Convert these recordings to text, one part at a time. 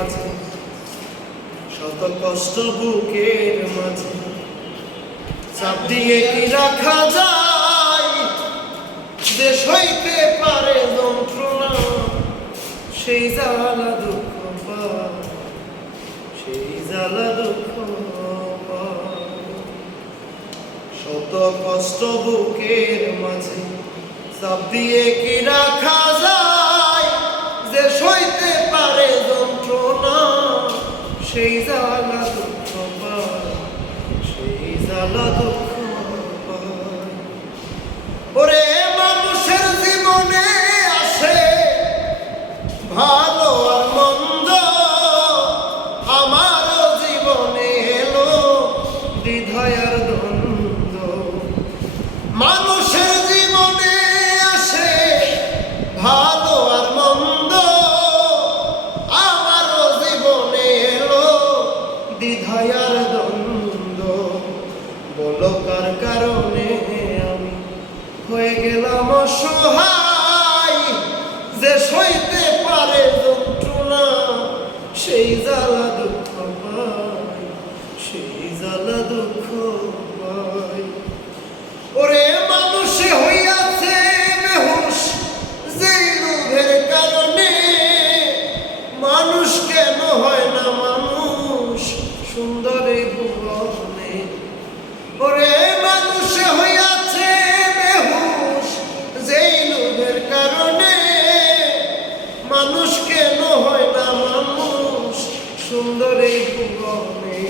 মাঝে, শত কষ্ট বুকের মাঝে চাপ দিয়ে কি রাখা যায়? যে সইতে পারে যন্ত্রণা সেই জ্বালা দুঃখ পায়, সেই জ্বালা দুঃখ পায়। শত কষ্ট বুকের মাঝে চাপ দিয়ে কি রাখা যায়? যে সইতে পারে যন্ত্রণা সেই জ্বালা দুঃখ পায়, সেই জ্বালা দুঃখ পায়। ওরে মানুষের জীবনে আসে ভালো আর মন্দ, আমারও জীবনে এলো দ্বিধায় আর দ্বন্দ্ব। মানুষের জীবনে আসে ভালো আর মন্দ, আমারও জীবনে এলো দ্বিধায় আর দ্বন্দ্ব। বলো কার কারণে আমি হয়ে গেলাম অসহায়? যে সইতে পারে যন্ত্রণা সেই জ্বালা দুঃখ পায়, সেই জ্বালা দুঃখ পায়। ওরে মানুষে হইয়াছে বেহুশ যেই লোভের কারণে, মানুষ কেন হয় না মানুষ সুন্দর এই ভুবনে? ওরে মানুষে হইয়াছে বেহুশ যেই লোভের কারণে, মানুষ কেন হয় না মানুষ সুন্দর এই ভুবনে?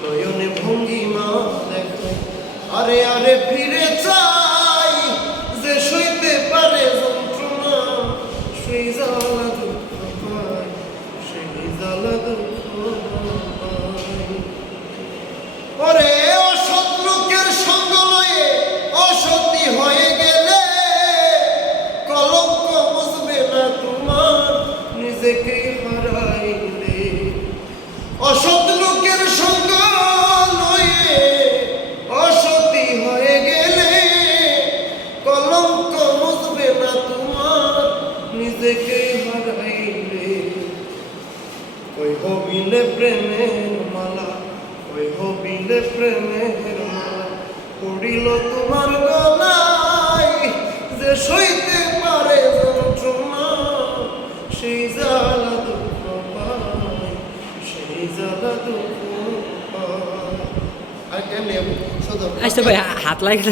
নয়নে ভঙ্গিমা দেখো আরে আরে ফিরে চাই, যে সইতে পারে যন্ত্রণা সেই জ্বালা দুঃখ পায়, সেই জ্বালা দুঃখ পায়। ওরে অসৎ লোকের সঙ্গ লয়ে অসতী হয়ে গেলে কলঙ্ক বুঝবে না তোমার নিজেকে হারাইলে। অসৎ লোকের সঙ্গ লয়ে অসতী হয়ে গেলে কলঙ্ক বুঝবে না তোমার নিজেকে হারাইলে। ওই হবিলে প্রেমের মালা, ওই হবিলে প্রেমের মালা পড়িল তোমার গলায়। যে সইতে পারে যন্ত্রণা সেই জ্বালা দুঃখ পায়, সেই জ্বালা দুঃখ পায়। আর কেন আচ্ছা ভাই হাত লাগে